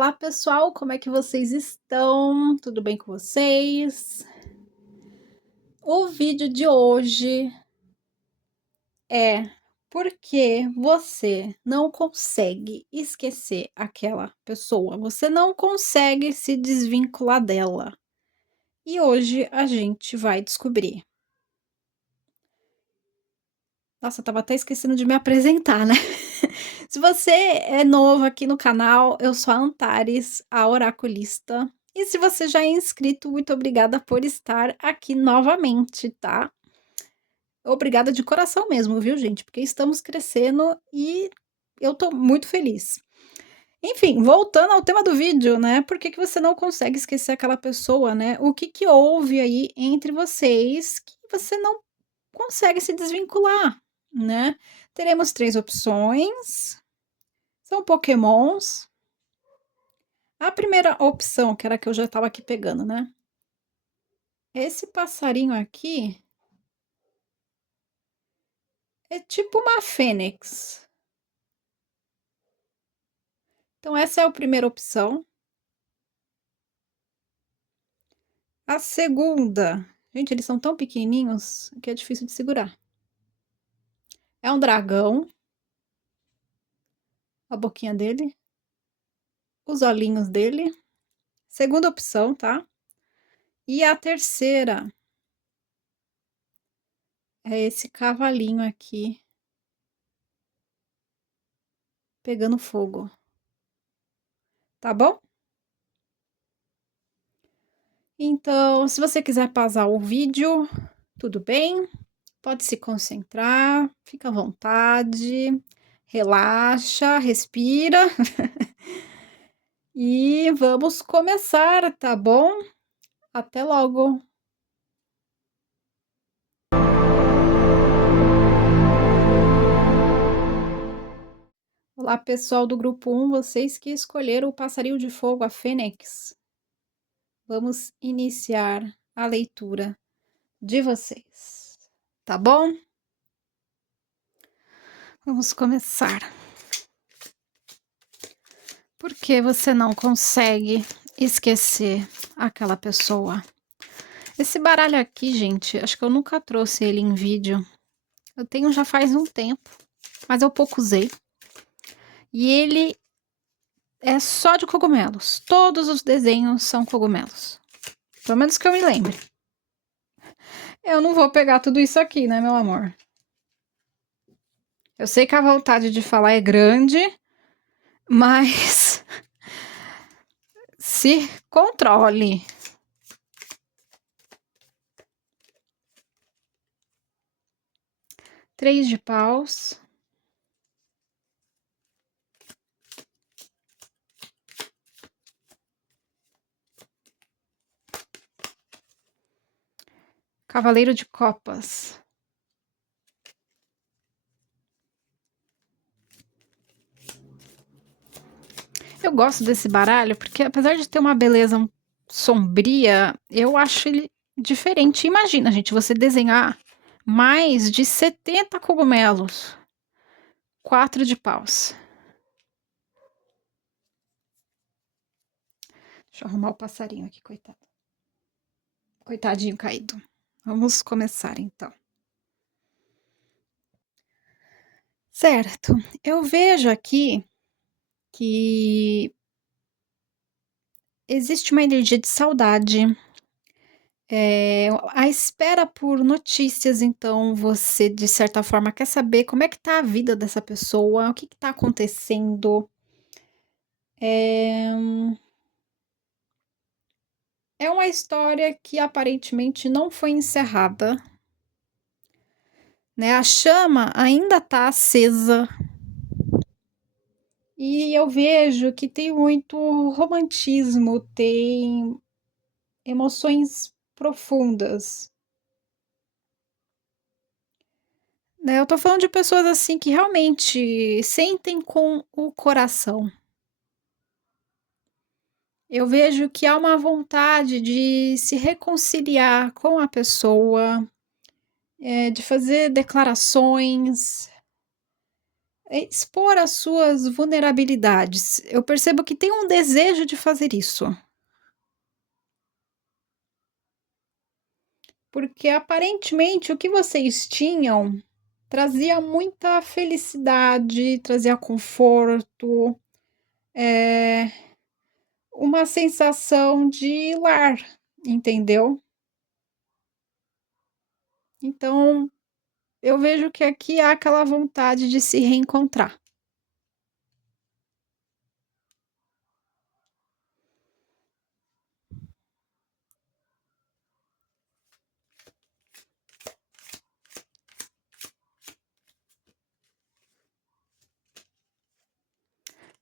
Olá, pessoal, como é que vocês estão? Tudo bem com vocês? O vídeo de hoje é porque você não consegue esquecer aquela pessoa, você não consegue se desvincular dela. E hoje a gente vai descobrir. Nossa, eu tava até esquecendo de me apresentar, né? Se você é novo aqui no canal, eu sou a Antares, a oraculista. E se você já é inscrito, muito obrigada por estar aqui novamente, tá? Obrigada de coração mesmo, viu, gente? Porque estamos crescendo e eu tô muito feliz. Enfim, voltando ao tema do vídeo, né? Por que que você não consegue esquecer aquela pessoa, né? O que que houve aí entre vocês que você não consegue se desvincular, né? Teremos 3 opções. São pokémons. A primeira opção, que era a que eu já estava aqui pegando, né? Esse passarinho aqui é tipo uma fênix. Então, essa é a primeira opção. A segunda, gente, eles são tão pequenininhos que é difícil de segurar. É um dragão. A boquinha dele. Os olhinhos dele. Segunda opção, tá? E a terceira é esse cavalinho aqui pegando fogo. Tá bom? Então, se você quiser pausar o vídeo, tudo bem? Pode se concentrar, fica à vontade, relaxa, respira e vamos começar, tá bom? Até logo! Olá, pessoal do grupo 1, vocês que escolheram o passarinho de fogo, a fênix. Vamos iniciar a leitura de vocês, tá bom? Vamos começar. Por que você não consegue esquecer aquela pessoa? Esse baralho aqui, gente, acho que eu nunca trouxe ele em vídeo. Eu tenho já faz um tempo, mas eu pouco usei. E ele é só de cogumelos. Todos os desenhos são cogumelos. Pelo menos que eu me lembre. Eu não vou pegar tudo isso aqui, né, meu amor? Eu sei que a vontade de falar é grande, mas se controle. Três de paus. Cavaleiro de copas. Eu gosto desse baralho porque, apesar de ter uma beleza sombria, eu acho ele diferente. Imagina, gente, você desenhar mais de 70 cogumelos. 4 de paus. Deixa eu arrumar o passarinho aqui, coitado. Coitadinho caído. Vamos começar, então. Certo. Eu vejo aqui que existe uma energia de saudade. A espera por notícias, então você, de certa forma, quer saber como é que tá a vida dessa pessoa, o que que tá acontecendo. É uma história que aparentemente não foi encerrada, né? A chama ainda tá acesa. E eu vejo que tem muito romantismo, tem emoções profundas, né? Eu tô falando de pessoas assim que realmente sentem com o coração. Eu vejo que há uma vontade de se reconciliar com a pessoa, de fazer declarações, expor as suas vulnerabilidades. Eu percebo que tem um desejo de fazer isso, porque aparentemente o que vocês tinham trazia muita felicidade, trazia conforto, eh, uma sensação de lar, entendeu? Então, eu vejo que aqui há aquela vontade de se reencontrar.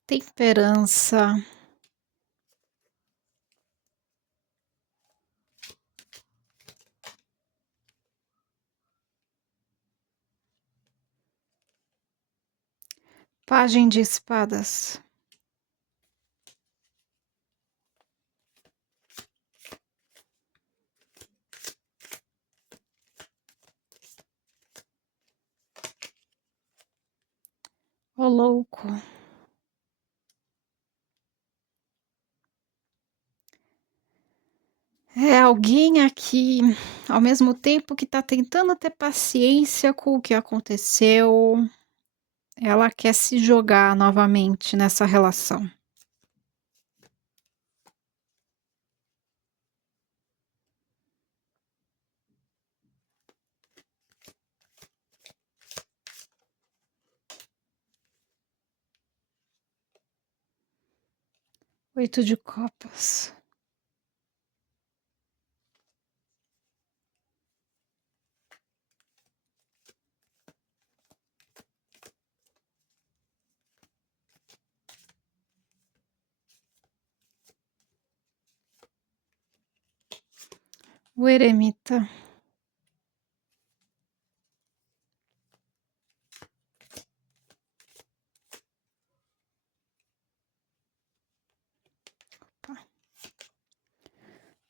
Temperança, Pajem de espadas. Ô louco. É alguém aqui, ao mesmo tempo que está tentando ter paciência com o que aconteceu, ela quer se jogar novamente nessa relação. 8 de copas. O eremita.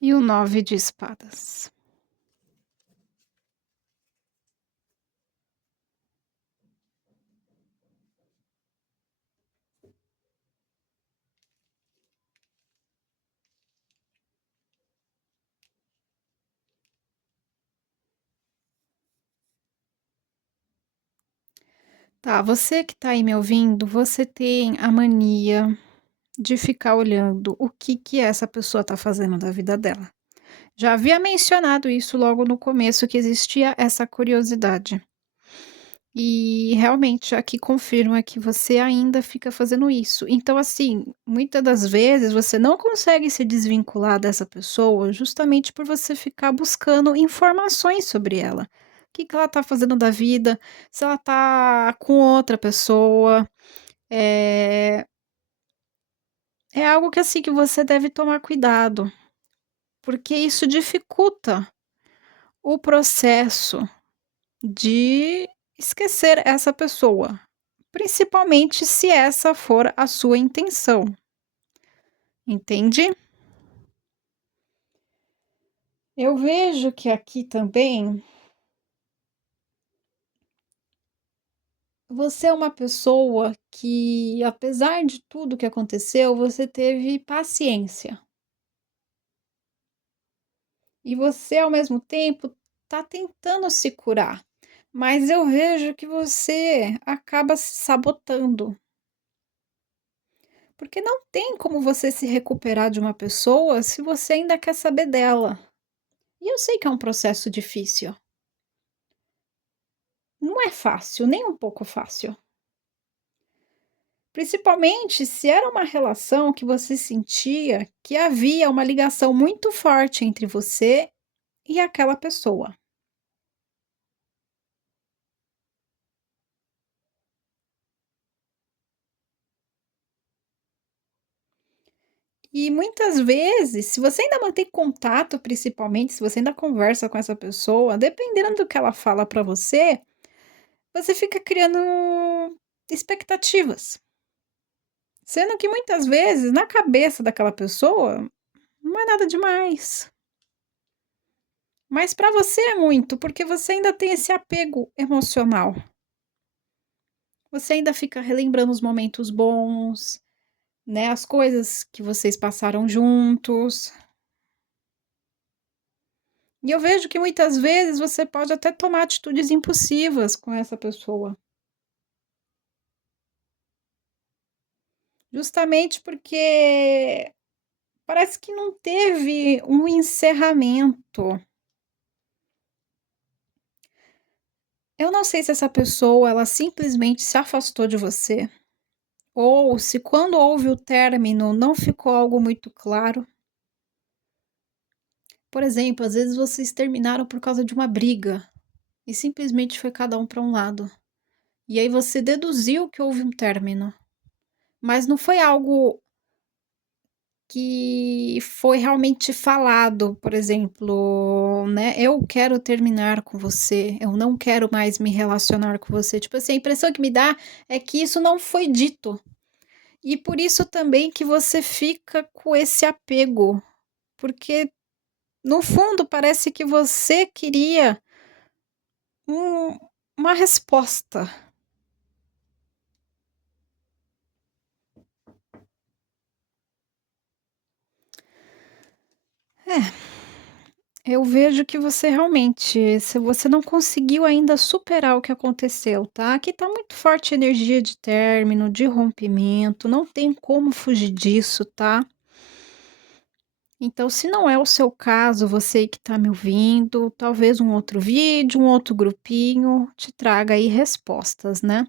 E o 9 de espadas. Tá, você que tá aí me ouvindo, você tem a mania de ficar olhando o que que essa pessoa tá fazendo da vida dela. Já havia mencionado isso logo no começo, que existia essa curiosidade. E realmente aqui confirma que você ainda fica fazendo isso. Então, assim, muitas das vezes você não consegue se desvincular dessa pessoa justamente por você ficar buscando informações sobre ela. O que que ela tá fazendo da vida, se ela tá com outra pessoa. É, é algo que assim que você deve tomar cuidado, porque isso dificulta o processo de esquecer essa pessoa, principalmente se essa for a sua intenção, entende? Eu vejo que aqui também você é uma pessoa que, apesar de tudo que aconteceu, você teve paciência. E você, ao mesmo tempo, está tentando se curar. Mas eu vejo que você acaba se sabotando. Porque não tem como você se recuperar de uma pessoa se você ainda quer saber dela. E eu sei que é um processo difícil. Não é fácil, nem um pouco fácil. Principalmente se era uma relação que você sentia que havia uma ligação muito forte entre você e aquela pessoa. E muitas vezes, se você ainda mantém contato, principalmente se você ainda conversa com essa pessoa, dependendo do que ela fala para você, você fica criando expectativas. Sendo que muitas vezes, na cabeça daquela pessoa, não é nada demais. Mas para você é muito, porque você ainda tem esse apego emocional. Você ainda fica relembrando os momentos bons, né, as coisas que vocês passaram juntos. E eu vejo que muitas vezes você pode até tomar atitudes impulsivas com essa pessoa, justamente porque parece que não teve um encerramento. Eu não sei se essa pessoa ela simplesmente se afastou de você, ou se quando houve o término não ficou algo muito claro. Por exemplo, às vezes vocês terminaram por causa de uma briga e simplesmente foi cada um para um lado. E aí você deduziu que houve um término, mas não foi algo que foi realmente falado, por exemplo, né, "Eu quero terminar com você, eu não quero mais me relacionar com você", tipo assim, a impressão que me dá é que isso não foi dito, e por isso também que você fica com esse apego, porque no fundo parece que você queria um uma resposta. É. Eu vejo que você realmente, se você não conseguiu ainda superar o que aconteceu, tá? Aqui tá muito forte a energia de término, de rompimento, não tem como fugir disso, tá? Então, se não é o seu caso, você que tá me ouvindo, talvez um outro vídeo, um outro grupinho te traga aí respostas, né?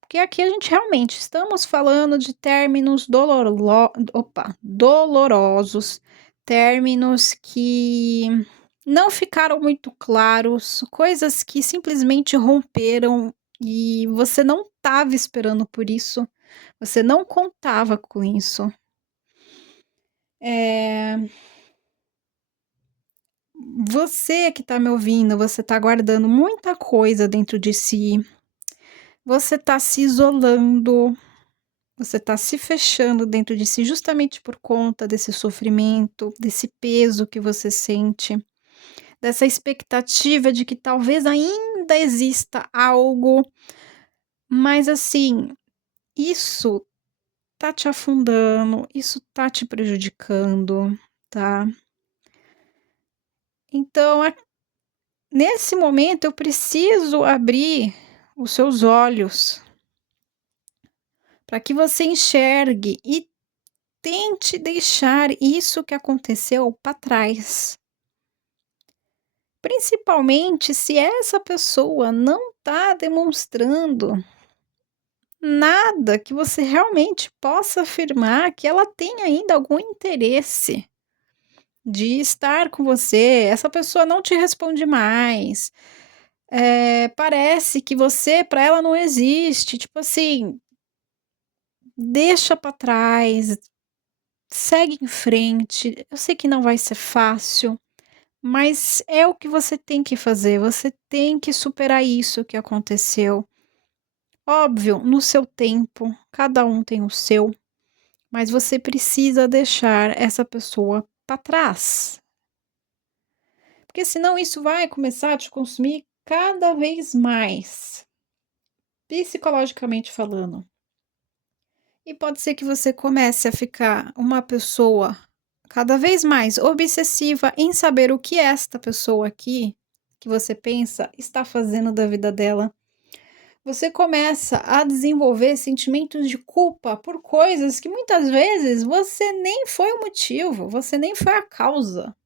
Porque aqui a gente realmente estamos falando de términos dolorosos, términos que não ficaram muito claros, coisas que simplesmente romperam e você não estava esperando por isso, você não contava com isso. Eh, Você que está me ouvindo, você está guardando muita coisa dentro de si, você está se isolando. Você está se fechando dentro de si justamente por conta desse sofrimento, desse peso que você sente, dessa expectativa de que talvez ainda exista algo, mas assim, isso tá te afundando, isso tá te prejudicando, tá? Então, nesse momento, eu preciso abrir os seus olhos para que você enxergue e tente deixar isso que aconteceu para trás. Principalmente se essa pessoa não está demonstrando nada que você realmente possa afirmar que ela tem ainda algum interesse de estar com você. Essa pessoa não te responde mais. Parece que você para ela não existe. Tipo assim, deixa para trás, segue em frente. Eu sei que não vai ser fácil. Mas é o que você tem que fazer, você tem que superar isso que aconteceu. Óbvio, no seu tempo, cada um tem o seu, mas você precisa deixar essa pessoa para trás, porque senão isso vai começar a te consumir cada vez mais, psicologicamente falando. E pode ser que você comece a ficar uma pessoa cada vez mais obsessiva em saber o que esta pessoa aqui, que você pensa, está fazendo da vida dela. Você começa a desenvolver sentimentos de culpa por coisas que muitas vezes você nem foi o motivo, você nem foi a causa.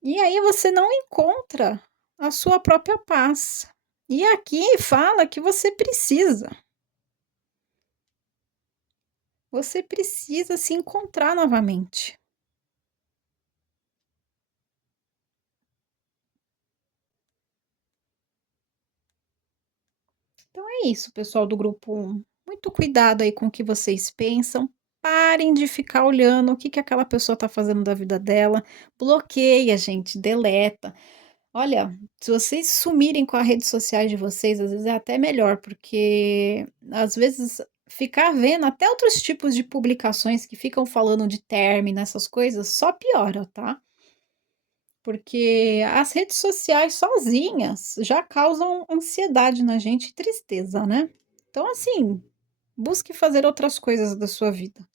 E aí você não encontra a sua própria paz. E aqui fala que você precisa. Você precisa se encontrar novamente. Então é isso, pessoal do grupo 1. Muito cuidado aí com o que vocês pensam. Parem de ficar olhando o que aquela pessoa está fazendo da vida dela. Bloqueia, gente, deleta. Olha, se vocês sumirem com as redes sociais de vocês, às vezes é até melhor, porque às vezes ficar vendo até outros tipos de publicações que ficam falando de término, essas coisas, só piora, tá? porque as redes sociais sozinhas já causam ansiedade na gente e tristeza, né. Então, assim, busque fazer outras coisas da sua vida.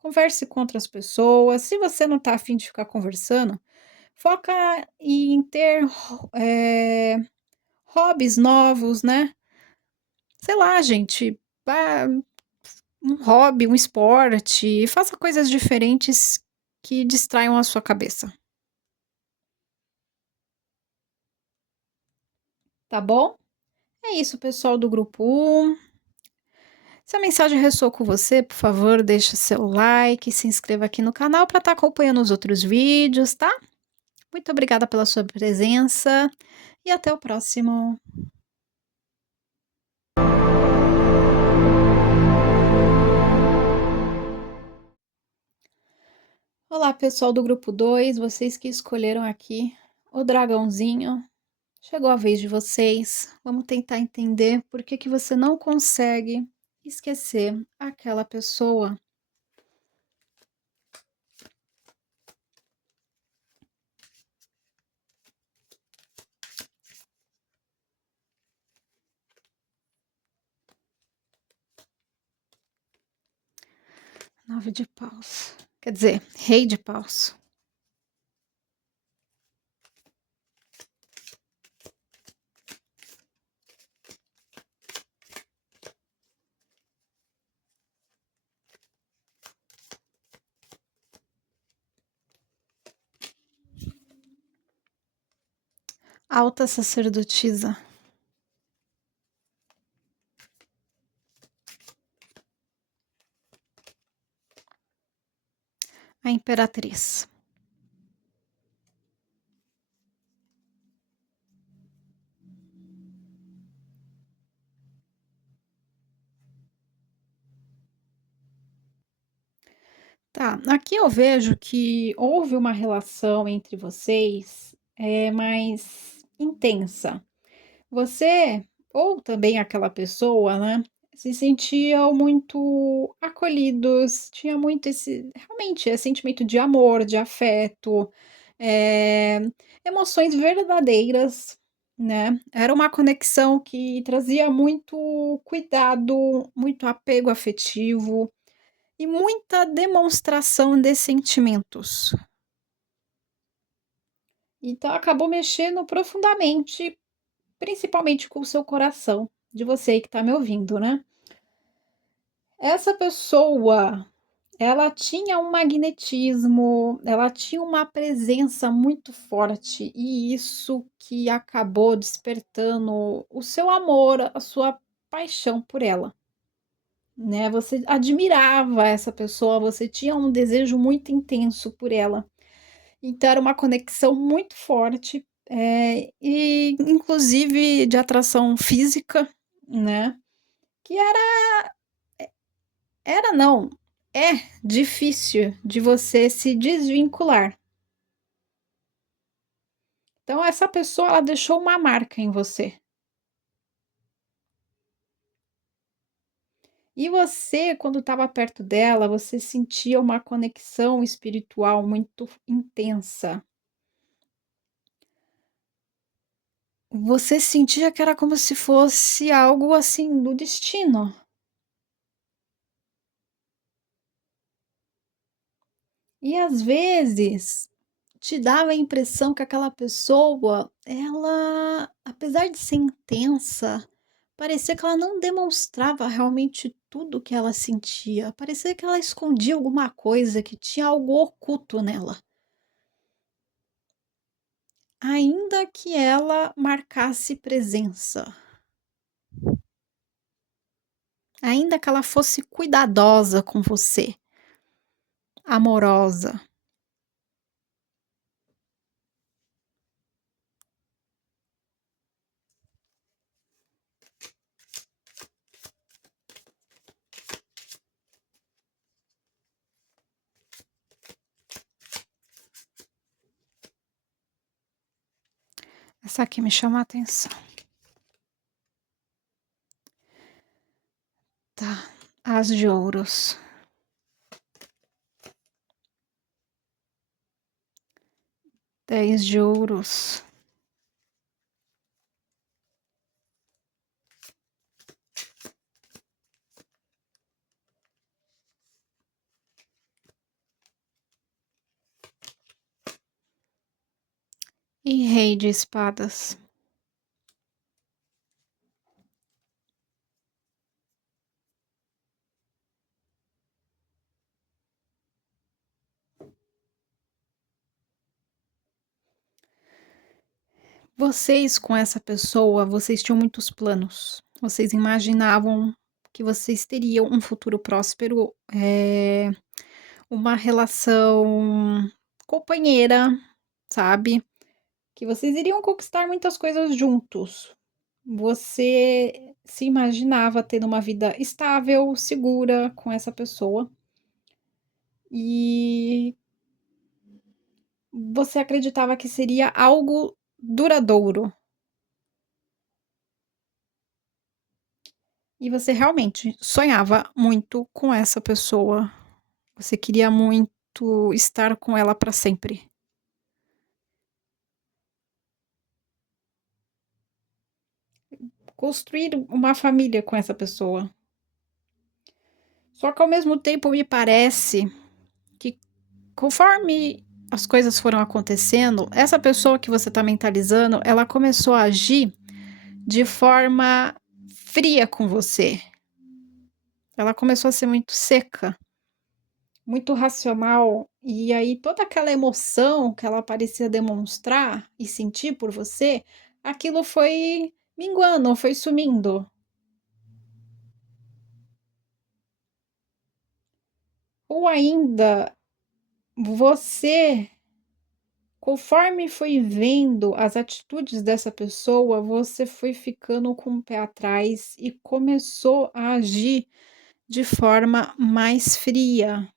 Converse com outras pessoas. Se você não está afim de ficar conversando, foca em ter hobbies novos, né. Sei lá, gente, um hobby, um esporte, faça coisas diferentes que distraiam a sua cabeça, tá bom? É isso, pessoal do grupo 1. Se a mensagem ressoou com você, por favor, deixe seu like, se inscreva aqui no canal para estar acompanhando os outros vídeos, tá? Muito obrigada pela sua presença e até o próximo. Olá, pessoal do grupo 2, vocês que escolheram aqui o dragãozinho. Chegou a vez de vocês. Vamos tentar entender por que que você não consegue esquecer aquela pessoa. Nove de paus. Quer dizer, rei de paus. Alta sacerdotisa. A imperatriz. Tá, aqui eu vejo que houve uma relação entre vocês, mais intensa. Você, ou também aquela pessoa, né, se sentiam muito acolhidos, tinha muito esse realmente, esse sentimento de amor, de afeto, eh, emoções verdadeiras, né. Era uma conexão que trazia muito cuidado, muito apego afetivo e muita demonstração de sentimentos. Então acabou mexendo profundamente, principalmente com o seu coração, de você aí que está me ouvindo, né. Essa pessoa, ela tinha um magnetismo, ela tinha uma presença muito forte, e isso que acabou despertando o seu amor, a sua paixão por ela, né. Você admirava essa pessoa, você tinha um desejo muito intenso por ela. Então era uma conexão muito forte, e inclusive de atração física, né, que era não, é difícil de você se desvincular. Então essa pessoa ela deixou uma marca em você. E você, quando estava perto dela, você sentia uma conexão espiritual muito intensa. Você sentia que era como se fosse algo, assim, do destino. E às vezes te dava a impressão que aquela pessoa, ela, apesar de ser intensa, parecia que ela não demonstrava realmente tudo o que ela sentia. Parecia que ela escondia alguma coisa, que tinha algo oculto nela. Ainda que ela marcasse presença, ainda que ela fosse cuidadosa com você, amorosa. Essa aqui me chama a atenção. Tá, as de ouros. 10 de ouros. E rei de espadas. Vocês com essa pessoa, vocês tinham muitos planos. Vocês imaginavam que vocês teriam um futuro próspero, uma relação companheira, sabe? Que vocês iriam conquistar muitas coisas juntos. Você se imaginava tendo uma vida estável, segura com essa pessoa. E você acreditava que seria algo duradouro. E você realmente sonhava muito com essa pessoa. Você queria muito estar com ela para sempre. Construir uma família com essa pessoa. Só que ao mesmo tempo me parece que conforme as coisas foram acontecendo, essa pessoa que você está mentalizando, ela começou a agir de forma fria com você. Ela começou a ser muito seca, muito racional, e aí toda aquela emoção que ela parecia demonstrar e sentir por você, aquilo foi minguando, foi sumindo. Ou ainda, você, conforme foi vendo as atitudes dessa pessoa, você foi ficando com o pé atrás e começou a agir de forma mais fria.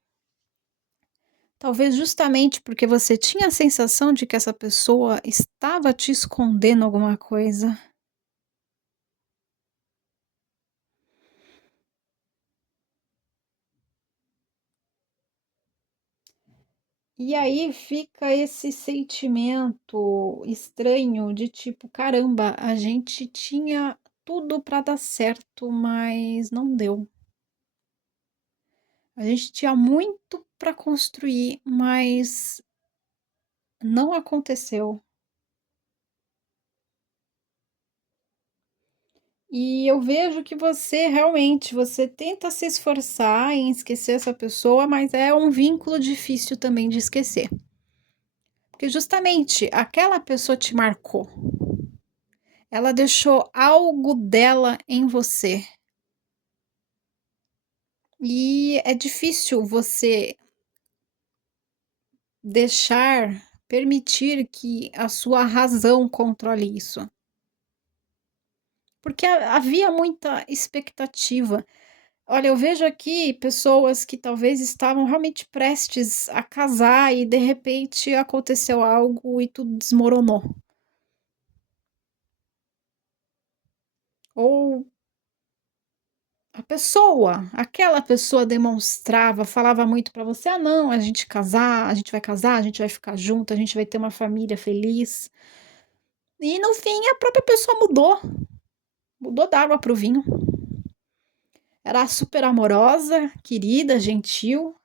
Talvez justamente porque você tinha a sensação de que essa pessoa estava te escondendo alguma coisa. E aí fica esse sentimento estranho de tipo, caramba, a gente tinha tudo para dar certo, mas não deu. A gente tinha muito para construir, mas não aconteceu. E eu vejo que você realmente, você tenta se esforçar em esquecer essa pessoa, mas é um vínculo difícil também de esquecer. Porque justamente aquela pessoa te marcou. Ela deixou algo dela em você. E é difícil você deixar, permitir que a sua razão controle isso. Porque havia muita expectativa. Olha, eu vejo aqui pessoas que talvez estavam realmente prestes a casar e de repente aconteceu algo e tudo desmoronou. Ou a pessoa, aquela pessoa demonstrava, falava muito para você: ah, não, a gente casar, a gente vai casar, a gente vai ficar junto, a gente vai ter uma família feliz. E no fim a própria pessoa mudou da água para o vinho. Era super amorosa, querida, gentil,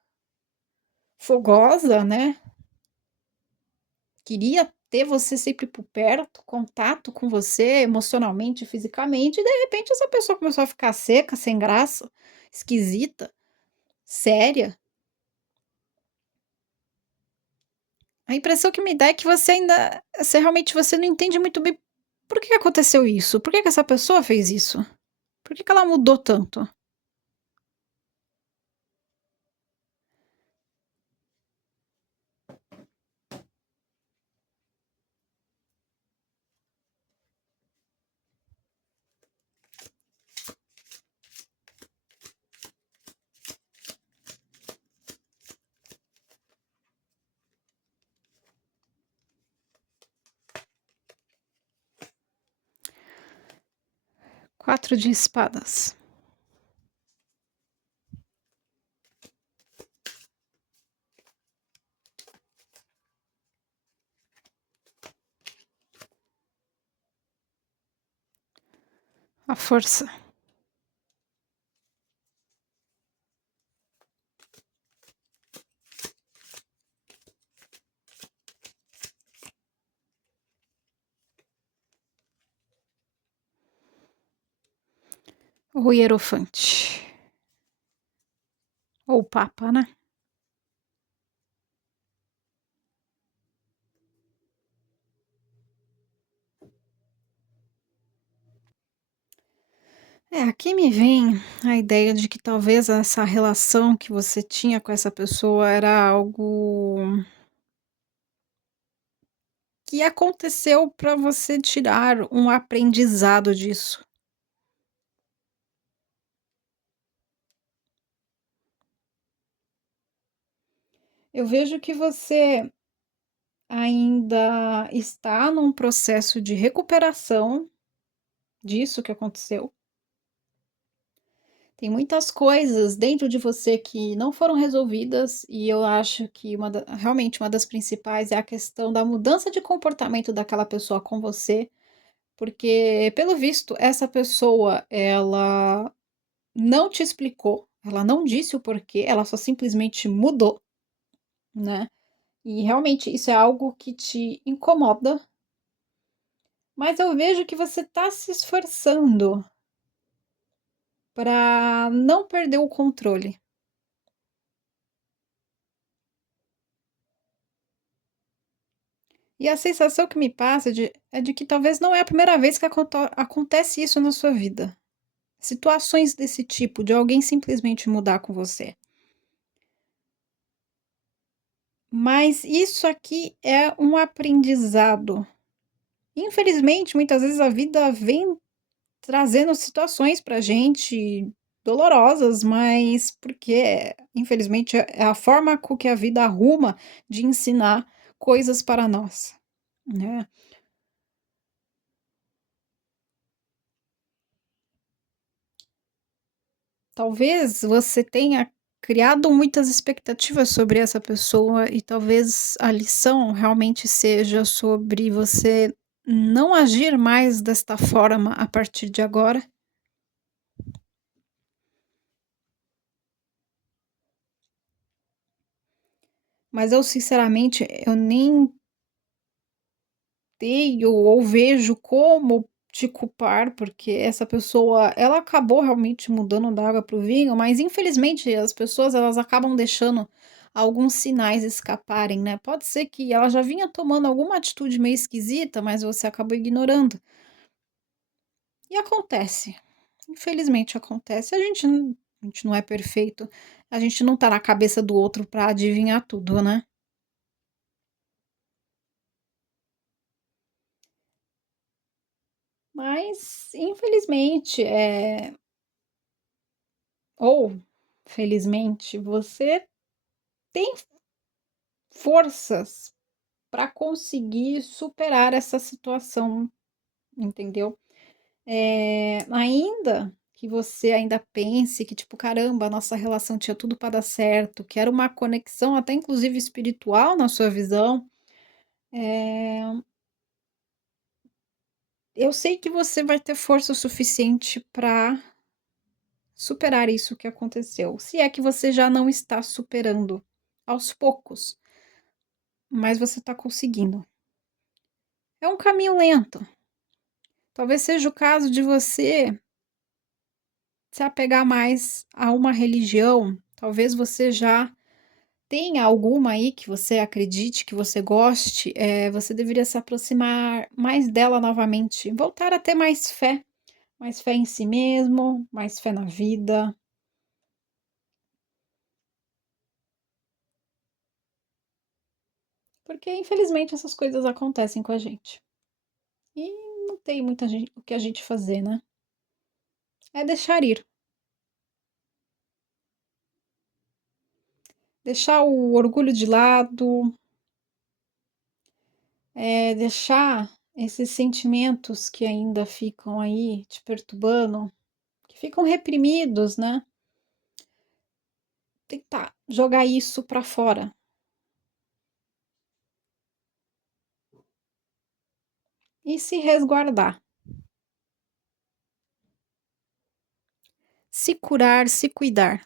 fogosa, né? Queria ter você sempre por perto, contato com você emocionalmente, fisicamente, e de repente essa pessoa começou a ficar seca, sem graça, esquisita, séria. A impressão que me dá é que você realmente você não entende muito bem por que aconteceu isso, por que essa pessoa fez isso, por que ela mudou tanto. 4 de espadas. a força. O hierofante. Ou o papa, né? Aqui me vem a ideia de que talvez essa relação que você tinha com essa pessoa era algo que aconteceu para você tirar um aprendizado disso. Eu vejo que você ainda está num processo de recuperação disso que aconteceu. Tem muitas coisas dentro de você que não foram resolvidas, e eu acho que realmente uma das principais é a questão da mudança de comportamento daquela pessoa com você, porque, pelo visto, essa pessoa, ela não te explicou, ela não disse o porquê, ela só simplesmente mudou, né? E realmente isso é algo que te incomoda, mas eu vejo que você está se esforçando para não perder o controle. E a sensação que me passa é de que talvez não é a primeira vez que acontece isso na sua vida. Situações desse tipo, de alguém simplesmente mudar com você. Mas isso aqui é um aprendizado. Infelizmente, muitas vezes a vida vem trazendo situações pra gente dolorosas, mas porque, infelizmente, é a forma com que a vida arruma de ensinar coisas para nós, né? Talvez você tenha criado muitas expectativas sobre essa pessoa e talvez a lição realmente seja sobre você não agir mais desta forma a partir de agora. Mas eu sinceramente, eu nem tenho ou vejo como te culpar, porque essa pessoa, ela acabou realmente mudando da água para o vinho, mas infelizmente as pessoas elas acabam deixando alguns sinais escaparem, né? Pode ser que ela já vinha tomando alguma atitude meio esquisita, mas você acabou ignorando. E acontece. Infelizmente acontece. A gente não é perfeito. A gente não tá na cabeça do outro para adivinhar tudo, né? Mas, infelizmente, ou felizmente, você tem forças para conseguir superar essa situação, entendeu? Ainda que você ainda pense que, tipo, caramba, a nossa relação tinha tudo para dar certo, que era uma conexão até inclusive espiritual na sua visão, eu sei que você vai ter força o suficiente para superar isso que aconteceu. Se é que você já não está superando aos poucos, mas você está conseguindo. É um caminho lento. Talvez seja o caso de você se apegar mais a uma religião. Talvez você já tenha alguma aí que você acredite, que você goste. Você deveria se aproximar mais dela novamente. Voltar a ter mais fé. Mais fé em si mesmo, mais fé na vida. Porque, infelizmente, essas coisas acontecem com a gente. E não tem o que a gente fazer, né? É deixar ir. Deixar o orgulho de lado, deixar esses sentimentos que ainda ficam aí te perturbando, que ficam reprimidos, né? Tentar jogar isso pra fora e se resguardar. se curar, se cuidar.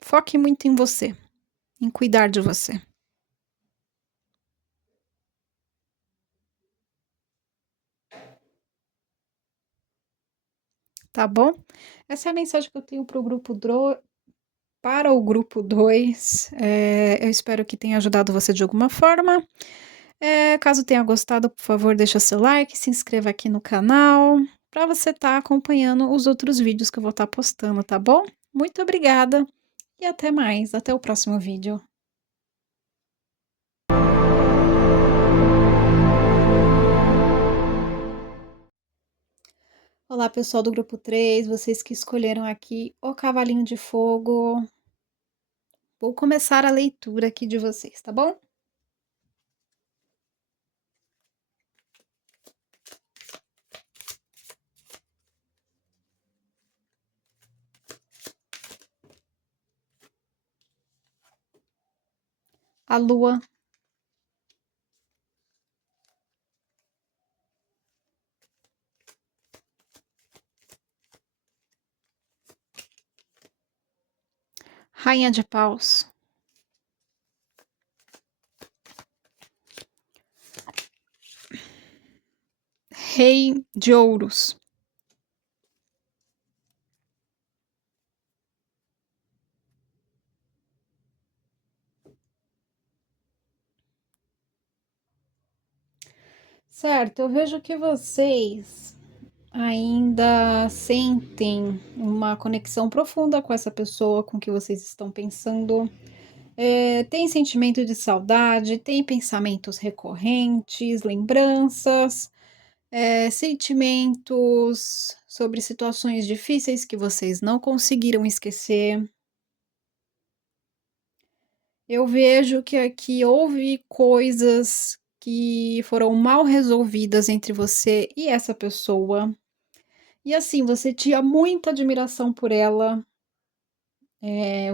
Foque muito em você, em cuidar de você. Tá bom? Essa é a mensagem que eu tenho para o grupo 2. Eu espero que tenha ajudado você de alguma forma. Caso tenha gostado, por favor, deixa seu like, se inscreva aqui no canal, para você estar acompanhando os outros vídeos que eu vou estar postando, tá bom? Muito obrigada e até mais. Até o próximo vídeo. Olá, pessoal do grupo 3, vocês que escolheram aqui o cavalinho de fogo. Vou começar a leitura aqui de vocês, tá bom? A lua, rainha de paus, rei de ouros, certo? Eu vejo que vocês ainda sentem uma conexão profunda com essa pessoa com que vocês estão pensando. Tem sentimento de saudade, tem pensamentos recorrentes, lembranças, sentimentos sobre situações difíceis que vocês não conseguiram esquecer. Eu vejo que aqui houve coisas que foram mal resolvidas entre você e essa pessoa. E assim, você tinha muita admiração por ela,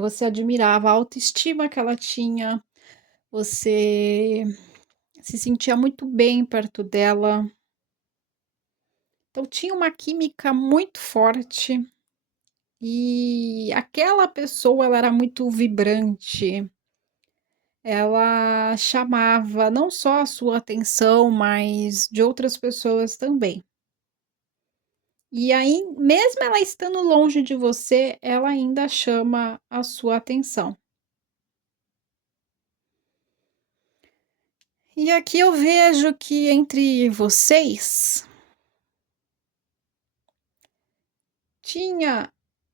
você admirava a autoestima que ela tinha, você se sentia muito bem perto dela. Então tinha uma química muito forte e aquela pessoa ela era muito vibrante. Ela chamava não só a sua atenção, mas de outras pessoas também. E aí, mesmo ela estando longe de você, ela ainda chama a sua atenção. E aqui eu vejo que entre vocês tinha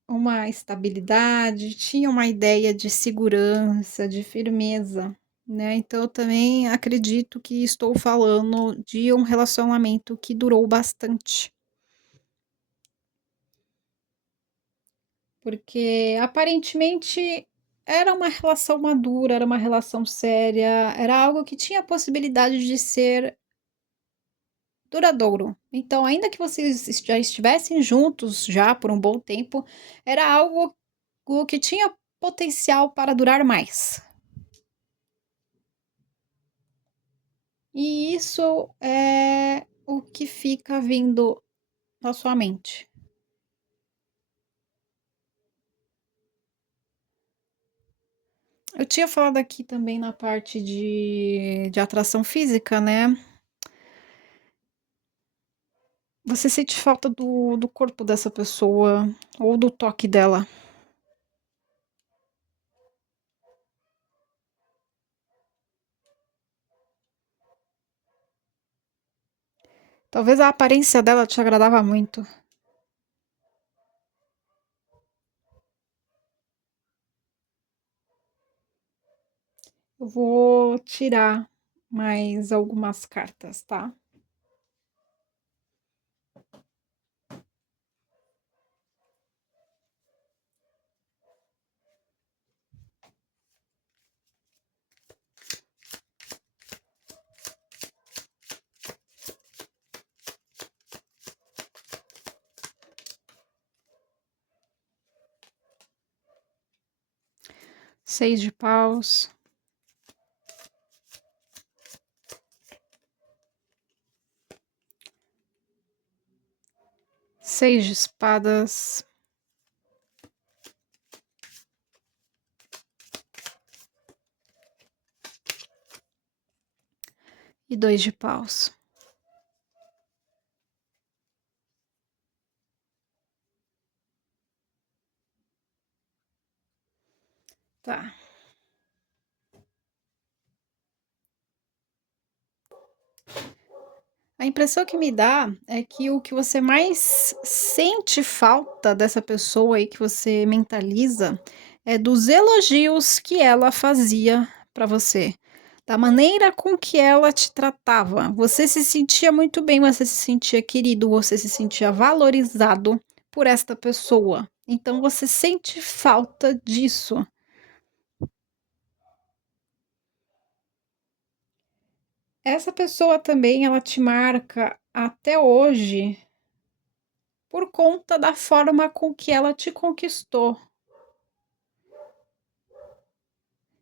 uma estabilidade, tinha uma ideia de segurança, de firmeza, né? Então eu também acredito que estou falando de um relacionamento que durou bastante. Porque aparentemente era uma relação madura, era uma relação séria, era algo que tinha a possibilidade de ser duradouro. Então, ainda que vocês já estivessem juntos já por um bom tempo, era algo que tinha potencial para durar mais. E isso é o que fica vindo na sua mente. Eu tinha falado aqui também na parte de atração física, né? Você sente falta do corpo dessa pessoa ou do toque dela. Talvez a aparência dela te agradava muito. Eu vou tirar mais algumas cartas, tá? Seis de paus. Seis de espadas. E 2 de paus. Tá. A impressão que me dá é que o que você mais sente falta dessa pessoa aí que você mentaliza é dos elogios que ela fazia para você, da maneira com que ela te tratava. Você se sentia muito bem, você se sentia querido, você se sentia valorizado por esta pessoa. Então você sente falta disso. Essa pessoa também, ela te marca até hoje por conta da forma com que ela te conquistou.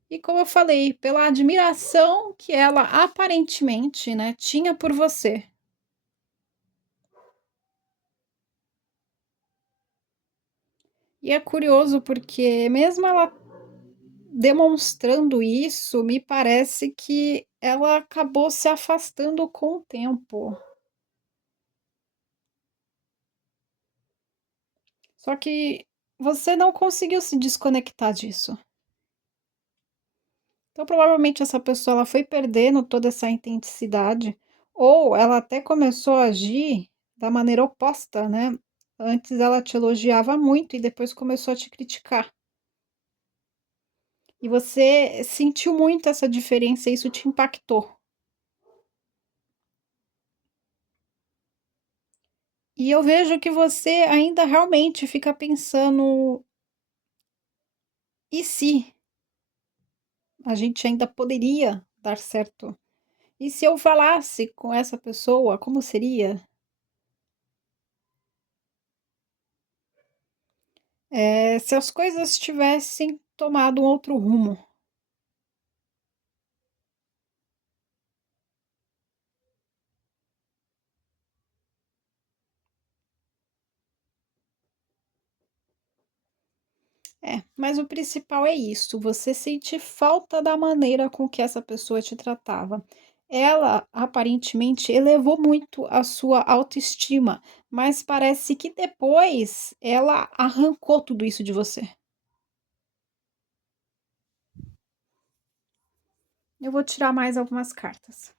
E como eu falei, pela admiração que ela aparentemente, né, tinha por você. E é curioso porque mesmo ela demonstrando isso, me parece que ela acabou se afastando com o tempo. Só que você não conseguiu se desconectar disso. Então, provavelmente essa pessoa ela foi perdendo toda essa intensidade, ou ela até começou a agir da maneira oposta, né? Antes ela te elogiava muito e depois começou a te criticar. E você sentiu muito essa diferença e isso te impactou. E eu vejo que você ainda realmente fica pensando: e se a gente ainda poderia dar certo? E se eu falasse com essa pessoa, como seria? Se as coisas tivessem tomado um outro rumo. Mas o principal é isso, você sente falta da maneira com que essa pessoa te tratava. Ela aparentemente elevou muito a sua autoestima, mas parece que depois ela arrancou tudo isso de você. Eu vou tirar mais algumas cartas.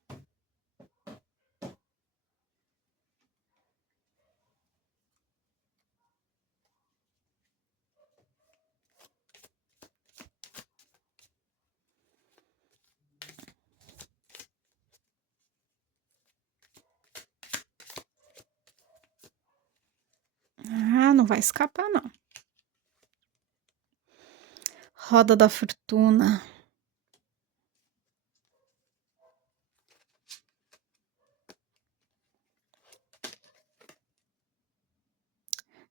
Ah, não vai escapar, não. Roda da fortuna.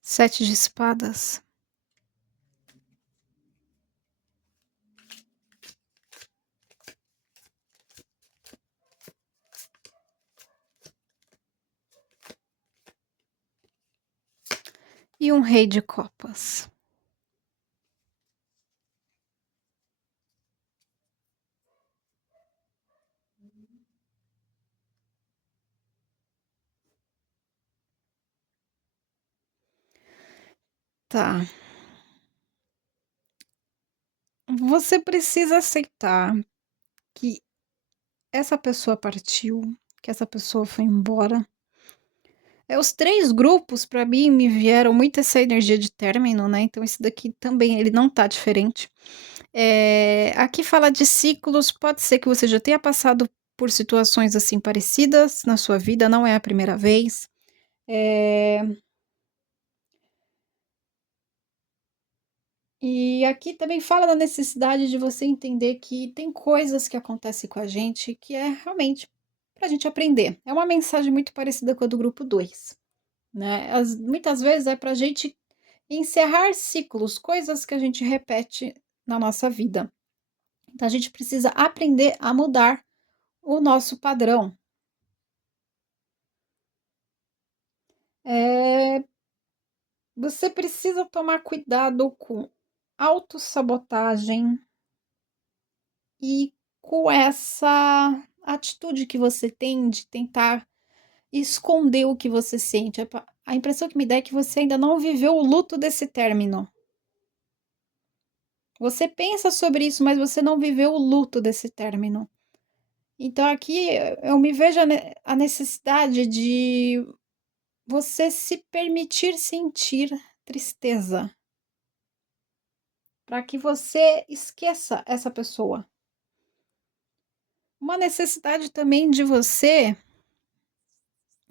Sete de espadas. E um rei de copas. Tá. Você precisa aceitar que essa pessoa partiu, que essa pessoa foi embora. Os 3 grupos para mim me vieram muito essa energia de término, né, então esse daqui também ele não tá diferente. Aqui fala de ciclos, pode ser que você já tenha passado por situações, assim, parecidas na sua vida, não é a primeira vez. Eh, e aqui também fala da necessidade de você entender que tem coisas que acontecem com a gente que é realmente pra gente aprender. É uma mensagem muito parecida com a do grupo 2. Né? Muitas vezes é para a gente encerrar ciclos, coisas que a gente repete na nossa vida. Então a gente precisa aprender a mudar o nosso padrão. É, você precisa tomar cuidado com autossabotagem e com essa atitude que você tem de tentar esconder o que você sente. A impressão que me dá é que você ainda não viveu o luto desse término. Você pensa sobre isso, mas você não viveu o luto desse término. Então aqui eu me vejo a necessidade de você se permitir sentir tristeza, para que você esqueça essa pessoa. Uma necessidade também de você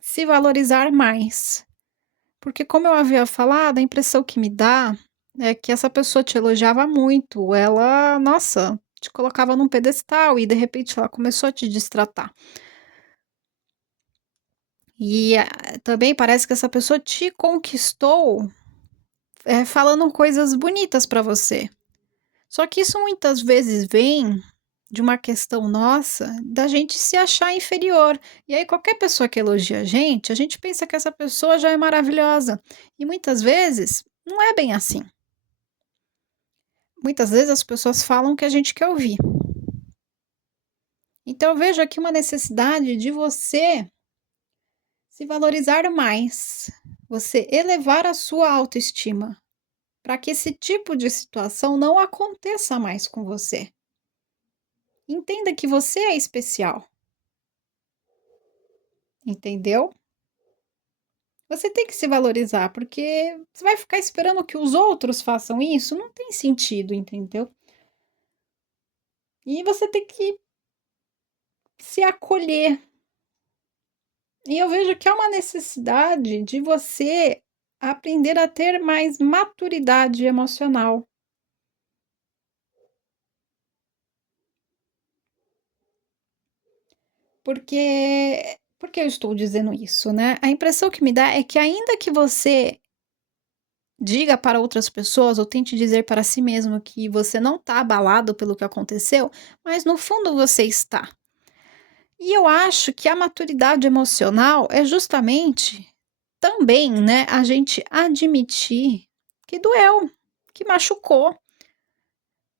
se valorizar mais. Porque, como eu havia falado, a impressão que me dá é que essa pessoa te elogiava muito. Ela, nossa, te colocava num pedestal e de repente ela começou a te destratar. E também parece que essa pessoa te conquistou falando coisas bonitas para você. Só que isso muitas vezes vem de uma questão nossa da gente se achar inferior. E aí, qualquer pessoa que elogia a gente pensa que essa pessoa já é maravilhosa. E muitas vezes não é bem assim. Muitas vezes as pessoas falam o que a gente quer ouvir. Então, eu vejo aqui uma necessidade de você se valorizar mais, você elevar a sua autoestima, para que esse tipo de situação não aconteça mais com você. Entenda que você é especial, entendeu? Você tem que se valorizar, porque você vai ficar esperando que os outros façam isso? Não tem sentido, entendeu? E você tem que se acolher. E eu vejo que há uma necessidade de você aprender a ter mais maturidade emocional. Por que eu estou dizendo isso, né? A impressão que me dá é que ainda que você diga para outras pessoas ou tente dizer para si mesmo que você não está abalado pelo que aconteceu, mas no fundo você está. E eu acho que a maturidade emocional é justamente também, né, a gente admitir que doeu, que machucou,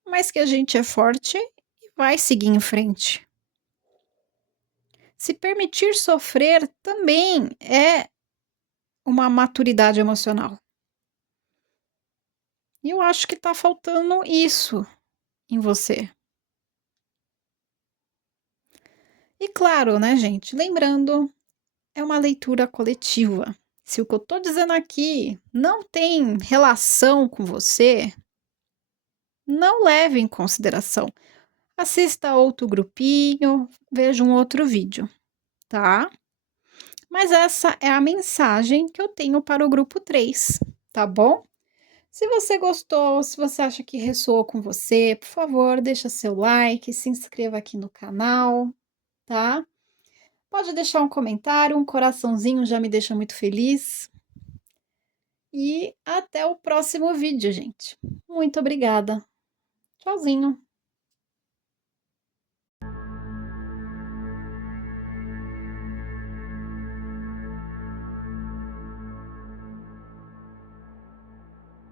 mas que a gente é forte e vai seguir em frente. Se permitir sofrer também é uma maturidade emocional. E eu acho que tá faltando isso em você. E claro, né, gente, lembrando, é uma leitura coletiva. Se o que eu tô dizendo aqui não tem relação com você, não leve em consideração. Assista outro grupinho, veja um outro vídeo, tá? Mas essa é a mensagem que eu tenho para o grupo 3, tá bom? Se você gostou, se você acha que ressoou com você, por favor, deixa seu like, se inscreva aqui no canal, tá? Pode deixar um comentário, um coraçãozinho já me deixa muito feliz. E até o próximo vídeo, gente. Muito obrigada. Tchauzinho.